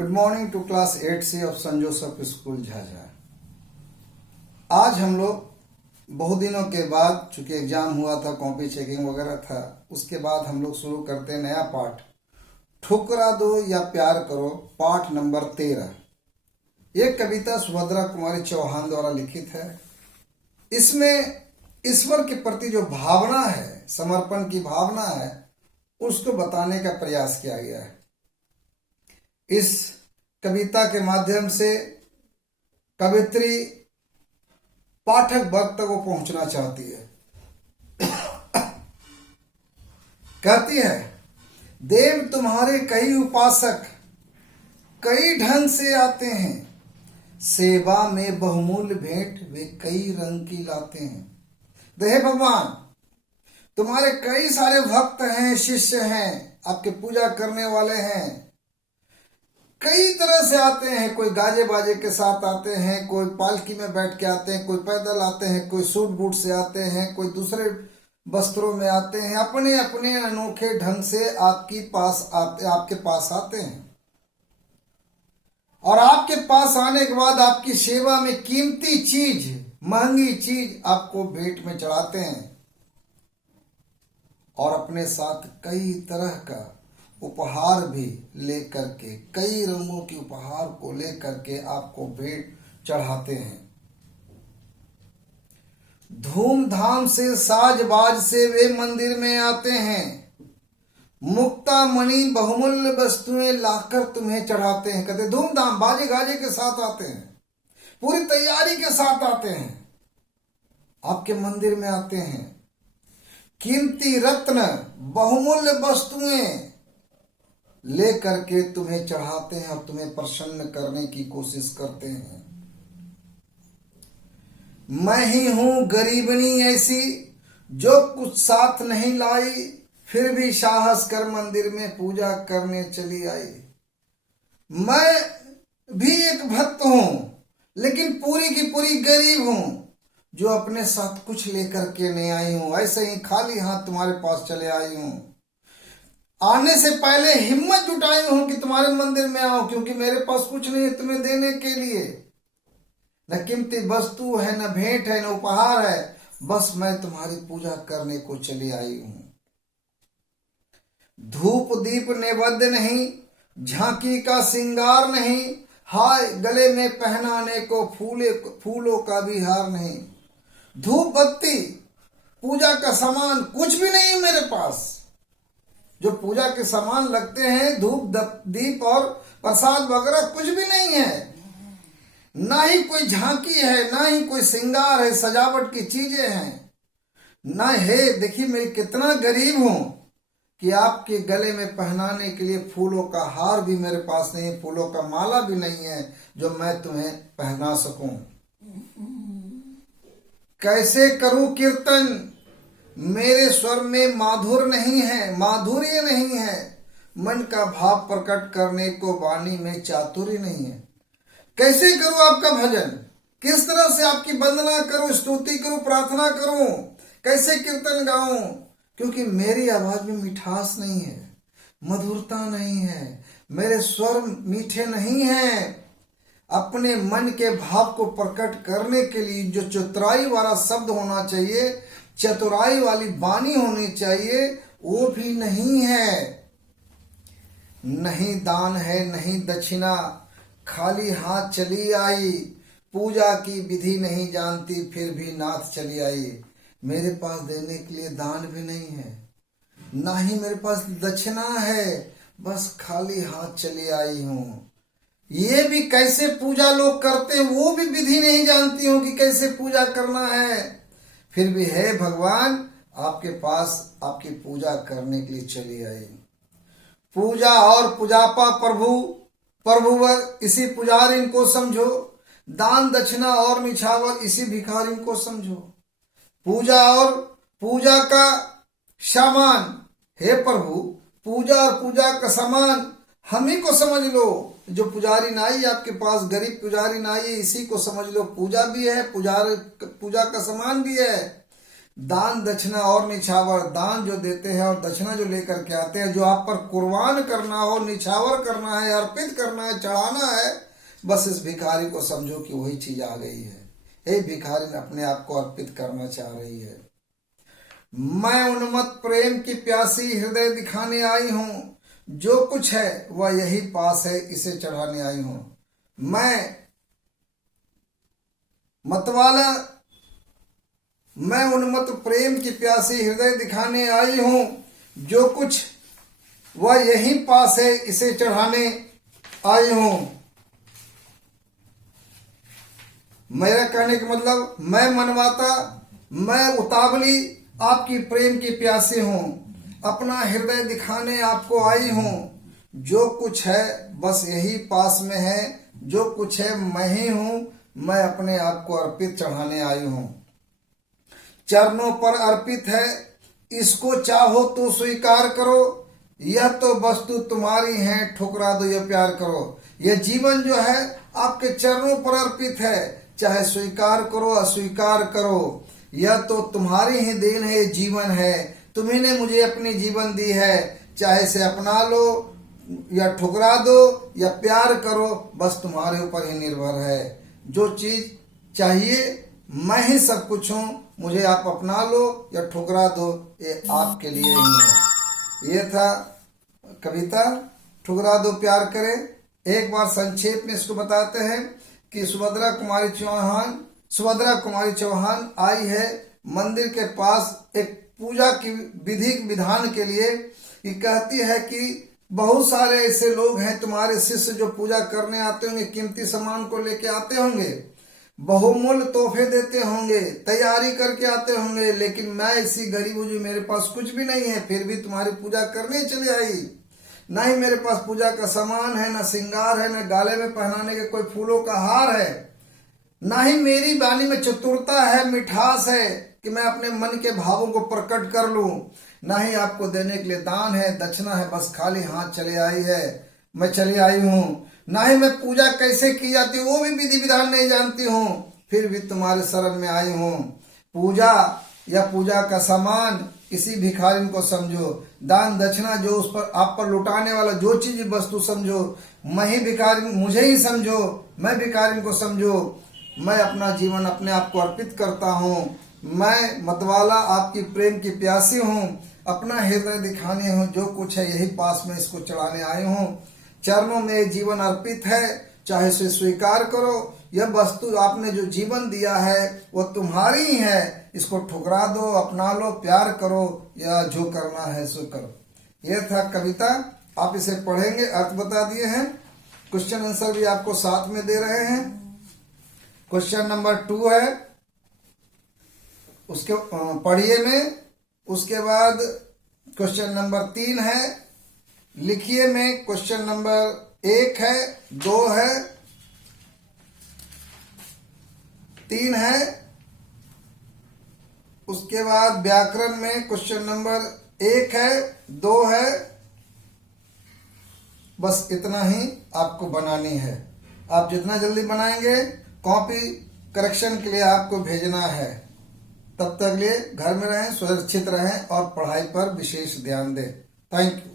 Good morning to class 8C of Saint Joseph school Jhajha. आज हम लोग बहुत दिनों के बाद, चूंकि एग्जाम हुआ था, कॉपी चेकिंग वगैरह था, उसके बाद हम लोग शुरू करते हैं नया पाठ, ठुकरा दो या प्यार करो, पाठ नंबर 13। ये कविता सुभद्रा कुमारी चौहान द्वारा लिखित है। इसमें ईश्वर के प्रति जो भावना है, समर्पण की भावना है, उसको बताने का प्रयास किया गया है। इस कविता के माध्यम से कवित्री पाठक वर्ग तक वो पहुंचना चाहती है। कहती है, देव तुम्हारे कई उपासक कई ढंग से आते हैं, सेवा में बहुमूल्य भेंट वे कई रंग की लाते हैं। हे भगवान, तुम्हारे कई सारे भक्त हैं, शिष्य हैं, आपके पूजा करने वाले हैं, कई तरह से आते हैं। कोई गाजे बाजे के साथ आते हैं, कोई पालकी में बैठ के आते हैं, कोई पैदल आते हैं, कोई सूट बूट से आते हैं, कोई दूसरे वस्त्रों में आते हैं। अपने अपने अनोखे ढंग से आपके पास आते हैं और आपके पास आने के बाद आपकी सेवा में कीमती चीज, महंगी चीज आपको भेंट में चढ़ाते हैं और अपने साथ कई तरह का उपहार भी लेकर के, कई रंगों की उपहार को लेकर के आपको भेंट चढ़ाते हैं। धूमधाम से साज-बाज से वे मंदिर में आते हैं, मुक्ता मणि बहुमूल्य वस्तुएं लाकर तुम्हें चढ़ाते हैं। कहते धूमधाम, बाजे गाजे के साथ आते हैं, पूरी तैयारी के साथ आते हैं, आपके मंदिर में आते हैं। कीमती रत्न, बहुमूल्य वस्तुएं लेकर के तुम्हें चढ़ाते हैं और तुम्हें प्रसन्न करने की कोशिश करते हैं। मैं ही हूं गरीबनी ऐसी जो कुछ साथ नहीं लाई, फिर भी साहस कर मंदिर में पूजा करने चली आई। मैं भी एक भक्त हूं, लेकिन पूरी की पूरी गरीब हूं, जो अपने साथ कुछ लेकर के नहीं आई हूं। ऐसे ही खाली हाथ तुम्हारे पास चले आई हूं। आने से पहले हिम्मत जुटाई हूं कि तुम्हारे मंदिर में आओ, क्योंकि मेरे पास कुछ नहीं है तुम्हें देने के लिए। न कीमती वस्तु है, न भेंट है, न उपहार है, बस मैं तुम्हारी पूजा करने को चली आई हूं। धूप दीप नैवेद्य नहीं, झांकी का श्रृंगार नहीं, हाय गले में पहनाने को फूलों का भी हार नहीं। धूप बत्ती, पूजा का सामान कुछ भी नहीं है मेरे पास। जो पूजा के सामान लगते हैं, धूप दीप और प्रसाद वगैरह कुछ भी नहीं है। ना ही कोई झांकी है, ना ही कोई श्रृंगार है, सजावट की चीजें हैं ना है। देखिए मैं कितना गरीब हूं कि आपके गले में पहनाने के लिए फूलों का हार भी मेरे पास नहीं है, फूलों का माला भी नहीं है जो मैं तुम्हें पहना सकूं। कैसे करूं कीर्तन, मेरे स्वर में माधुर्य नहीं है, मन का भाव प्रकट करने को वाणी में चातुर्य नहीं है। कैसे करूं आपका भजन, किस तरह से आपकी वंदना करूं, स्तुति करूं, प्रार्थना करूं, कैसे कीर्तन गाऊं, क्योंकि मेरी आवाज में मिठास नहीं है, मधुरता नहीं है, मेरे स्वर मीठे नहीं हैं। अपने मन के भाव को प्रकट करने के लिए जो चतुराई वाला शब्द होना चाहिए, चतुराई वाली वाणी होनी चाहिए, वो भी नहीं है। नहीं दान है, नहीं दक्षिणा, खाली हाथ चली आई, पूजा की विधि नहीं जानती, फिर भी नाथ चली आई। मेरे पास देने के लिए दान भी नहीं है, ना ही मेरे पास दक्षिणा है, बस खाली हाथ चली आई हूं। ये भी कैसे पूजा लोग करते हैं, वो भी विधि नहीं जानती हूं कि कैसे पूजा करना है। फिर भी है भगवान, आपके पास आपकी पूजा करने के लिए चली आई। पूजा और पूजापा प्रभुवर इसी पुजारी को समझो, दान दक्षिणा और निछावर इसी भिखारी को समझो। पूजा और पूजा का सामान, हे प्रभु, पूजा और पूजा का सामान हम ही को समझ लो। जो पुजारी नाई आपके पास, गरीब पुजारी नाई, इसी को समझ लो। पूजा भी है, पूजा का सामान भी है, दान दक्षिणा और निछावर, दान जो देते हैं और दक्षिणा जो लेकर के आते हैं, जो आप पर कुर्बान करना हो, निछावर करना है, अर्पित करना है, चढ़ाना है, बस इस भिखारी को समझो कि वही चीज आ गई है। हे भिखारी अपने आप को अर्पित करना चाह रही है। मैं उन्मत्त प्रेम की प्यासी हृदय दिखाने आई हूं, जो कुछ है वह यही पास है, इसे चढ़ाने आई हूं। मैं मतवाला, मैं उन्मत्त प्रेम की प्यासी हृदय दिखाने आई हूं, जो कुछ वह यही पास है, इसे चढ़ाने आई हूं। मेरा कहने का मतलब, मैं मनवाता, मैं उतावली आपकी प्रेम की प्यासी हूं, अपना हृदय दिखाने आपको आई हूं। जो कुछ है बस यही पास में है, जो कुछ है मैं ही हूं, मैं अपने आप को अर्पित चढ़ाने आई हूं। चरणों पर अर्पित है, इसको चाहो तो स्वीकार करो, यह तो वस्तु तुम्हारी है, ठुकरा दो यह प्यार करो। यह जीवन जो है आपके चरणों पर अर्पित है, चाहे स्वीकार करो अस्वीकार करो, यह तो तुम्हारी ही देन है, जीवन है, तुम्ही ने मुझे अपनी जीवन दी है, चाहे इसे अपना लो या ठुकरा दो या प्यार करो, बस तुम्हारे ऊपर ही निर्भर है। जो चीज चाहिए मैं ही सब कुछ हूं, मुझे आप अपना लो या ठुकरा दो, ये आपके लिए ही है। ये था कविता ठुकरा दो प्यार करे। एक बार संक्षेप में इसको बताते हैं कि सुभद्रा कुमारी चौहान आई है मंदिर के पास एक पूजा की विधि विधान के लिए। ये कहती है कि बहुत सारे ऐसे लोग हैं तुम्हारे शिष्य जो पूजा करने आते होंगे, कीमती सामान को लेके आते होंगे, बहुमूल्य तोहफे देते होंगे, तैयारी करके आते होंगे, लेकिन मैं इसी गरीब हूँ जो मेरे पास कुछ भी नहीं है, फिर भी तुम्हारी पूजा करने चले आई। ना ही मेरे पास पूजा का सामान है, ना श्रृंगार है, ना गाले में पहनाने के कोई फूलों का हार है, ना ही मेरी वाणी में चतुरता है, मिठास है कि मैं अपने मन के भावों को प्रकट कर लूं, ना ही आपको देने के लिए दान है दक्षिणा है, बस खाली हाथ चले आई है, मैं चली आई हूँ। ना ही मैं पूजा कैसे की जाती वो भी विधि विधान नहीं जानती हूँ, फिर भी तुम्हारे शरण में आई हूँ। पूजा या पूजा का सामान किसी भिखारी को समझो, दान दक्षिणा जो उस पर आप पर लुटाने वाला जो चीज वस्तु समझो, मैं ही भिखारी, मुझे ही समझो, मैं भिखारी को समझो। मैं अपना जीवन अपने आप को अर्पित करता हूँ, मैं मतवाला आपकी प्रेम की प्यासी हूँ, अपना हृदय दिखाने हूँ, जो कुछ है यही पास में इसको चढ़ाने आई हूँ। चरणों में जीवन अर्पित है, चाहे इसे स्वीकार करो, यह वस्तु आपने जो जीवन दिया है वो तुम्हारी ही है, इसको ठुकरा दो, अपना लो, प्यार करो, या जो करना है सो करो। यह था कविता, आप इसे पढ़ेंगे, अर्थ बता दिए हैं, क्वेश्चन आंसर भी आपको साथ में दे रहे हैं। क्वेश्चन नंबर 2 है, उसके पढ़िए में, उसके बाद क्वेश्चन नंबर 3 है, लिखिए में, क्वेश्चन नंबर 1 है, 2 है, 3 है, उसके बाद व्याकरण में क्वेश्चन नंबर 1 है, 2 है, बस इतना ही आपको बनानी है। आप जितना जल्दी बनाएंगे, कॉपी करेक्शन के लिए आपको भेजना है। तब तक लिए घर में रहें, सुरक्षित रहें और पढ़ाई पर विशेष ध्यान दें। Thank you.